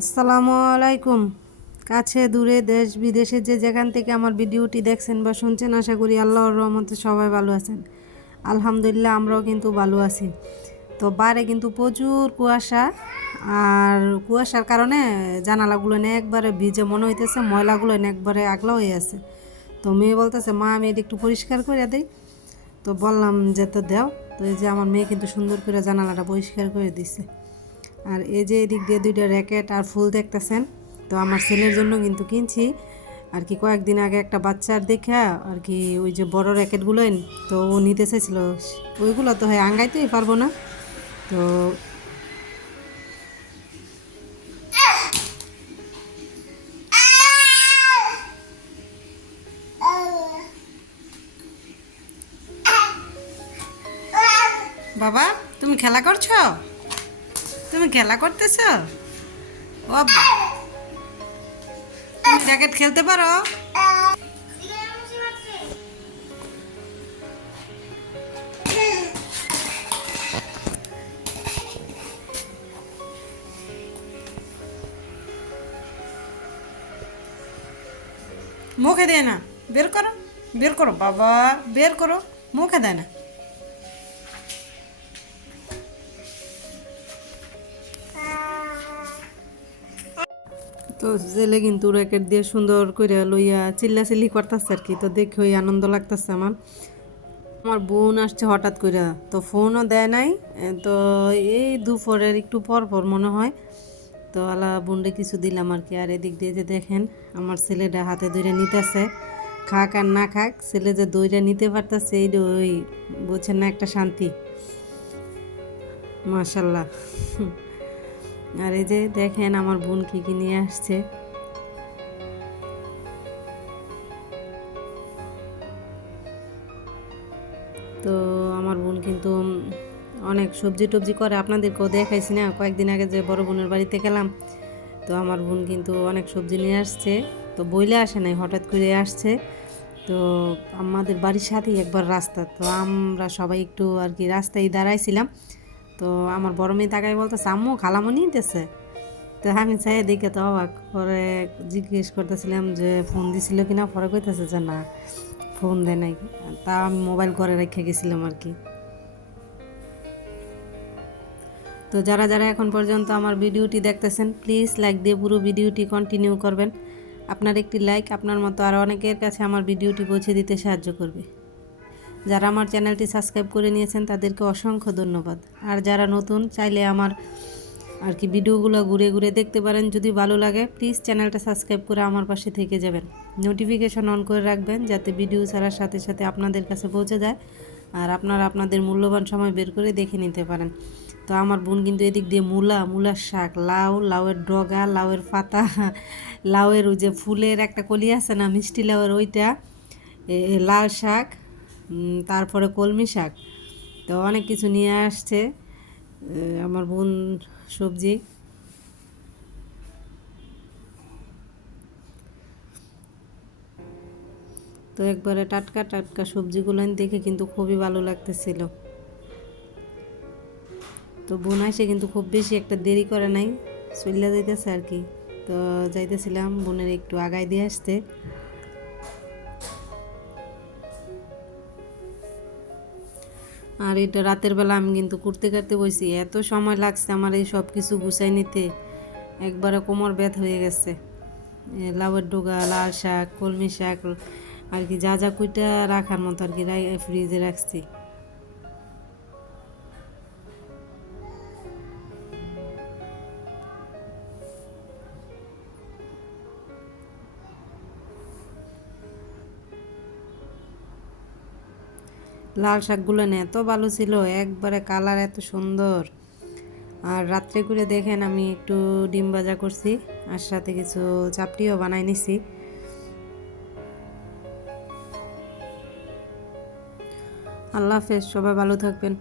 আসসালামু আলাইকুম। কাছে দূরে দেশ বিদেশে যে যেখান থেকে আমার ভিডিওটি দেখছেন বা শুনছেন, আশা করি আল্লাহর রহমতে সবাই ভালো আছেন। আলহামদুলিল্লাহ, আমরাও কিন্তু ভালো আছি। তো বাইরে কিন্তু প্রচুর কুয়াশা, আর কুয়াশার কারণে জানালাগুলো একবারে ভিজে মনে হইতেছে, ময়লাগুলো একবারে আগলা হয়ে আছে। তো মেয়ে বলতেছে, মা আমি এটা একটু পরিষ্কার করে দিই। তো বললাম যে তো দাও। তো এই যে আমার মেয়ে কিন্তু সুন্দর করে জানালাটা পরিষ্কার করে দিছে। আর এই যে এদিক দিয়ে দুইটা র্যাকেট আর ফুল দেখতেছেন, তো আমার ছেলের জন্য কিন্তু কিনছি। আর কি কয়েকদিন আগে একটা বাচ্চার দেখা আর কি ওই যে বড় র্যাকেটগুলো তো ও নিতে চাইছিল, ওইগুলো তো হয় আঙ্গাইতেই পারবো না। তো বাবা, তুমি খেলা করছো? তুমি খেলা করতেছ? ও, তুমি র্যাকেট খেলতে পারো? মুখে দেয় না, বের করো, বের করো বাবা, বের করো, মুখে দেয় না। তো জেলে কিন্তু র্যাকেট দিয়ে সুন্দর করে লইয়া চিল্লাচিল্লি করতেছে আর কি। তো দেখে ওই আনন্দ লাগতেছে আমার। আমার বোন আসছে হঠাৎ করে, তো ফোনও দেয় নাই। তো এই দুপুরের একটু পর পর মনে হয়। তো আলা বোনরে কিছু দিলাম আর কি। আর এদিক দিয়ে যে দেখেন আমার ছেলেটা হাতে ধরে নিতেছে, খাক আর না খাক ছেলে যে দইটা নিতে পারতেছে, এই ওই বুঝছেন না, একটা শান্তি। মাশাল্লাহ। আর এই যে দেখেন আমার বোন কি কি নিয়ে আসছে। তো আমার বোন কিন্তু অনেক সবজি টবজি করে, আপনাদেরকেও দেখাইছি না কয়েকদিন আগে যে বড় বোনের বাড়িতে গেলাম। তো আমার বোন কিন্তু অনেক সবজি নিয়ে আসছে। তো বইলে আসে নাই, হঠাৎ করে আসছে। তো আমাদের বাড়ির সাথেই একবার রাস্তা, তো আমরা সবাই একটু আর কি রাস্তায় দাঁড়াইছিলাম। তো আমার বড় মেয়ে তাকাই বলতেছে, আম্মু খালামো নিতেছে। তো আমি চাই দেখে তো অবাক, পরে জিজ্ঞেস করতেছিলাম যে ফোন দিছিল কিনা, পরে কইতেছে যে না, ফোন দেয় নাই। তা আমি মোবাইল করে রেখে গেছিলাম আর কি। তো যারা যারা এখন পর্যন্ত আমার ভিডিওটি দেখতেছেন, প্লিজ লাইক দিয়ে পুরো ভিডিওটি কন্টিনিউ করবেন। আপনার একটি লাইক আপনার মতো আরও অনেকের কাছে আমার ভিডিওটি পৌঁছে দিতে সাহায্য করবে। যারা আমার চ্যানেলটি সাবস্ক্রাইব করে নিয়েছেন তাদেরকে অসংখ্য ধন্যবাদ। আর যারা নতুন, চাইলে আমার আর কি ভিডিওগুলো ঘুরে ঘুরে দেখতে পারেন। যদি ভালো লাগে প্লিজ চ্যানেলটা সাবস্ক্রাইব করে আমার পাশে থেকে যাবেন। নোটিফিকেশন অন করে রাখবেন যাতে ভিডিও ছাড়ার সাথে সাথে আপনাদের কাছে পৌঁছে যায়, আর আপনারা আপনাদের মূল্যবান সময় বের করে দেখে নিতে পারেন। তো আমার বোন কিন্তু এদিক দিয়ে মূলার শাক, লাউয়ের ডগা, লাউয়ের পাতা, লাউয়ের ওই যে ফুলের একটা কলি আছে না, মিষ্টি লাউয়ের, ওইটা, লাল শাক, তারপরে কলমি শাক। তো অনেক কিছু নিয়ে আসছে আমার বোন সবজি। তো একবারে টাটকা টাটকা সবজিগুলো দেখে কিন্তু খুবই ভালো লাগতেছিল। তো বোন এসে কিন্তু খুব বেশি একটা দেরি করে নাই, চলে যাইতেছে আর কি। তো যাইতেছিলাম বোনের একটু আগায় দিয়ে আসতে। আর এটা রাতের বেলা আমি কিন্তু করতে করতে বসি, এত সময় লাগছে আমার এই সব কিছু গুছাই নিতে, একবারে কোমর ব্যথ হয়ে গেছে। লাউয়ের ডোগা, লাল শাক, কলমি শাক আর কি, যা যা কুইটা রাখার মতো আর কি ফ্রিজে রাখছি। লাল শাকগুলো না এত ভালো ছিল, একবারে কালার এত সুন্দর। আর রাত্রে করে দেখেন আমি একটু ডিম ভাজা করছি, আর সাথে কিছু চাপটিও বানাই নিছি। আল্লাহ হাফেজ, সবাই ভালো থাকবেন।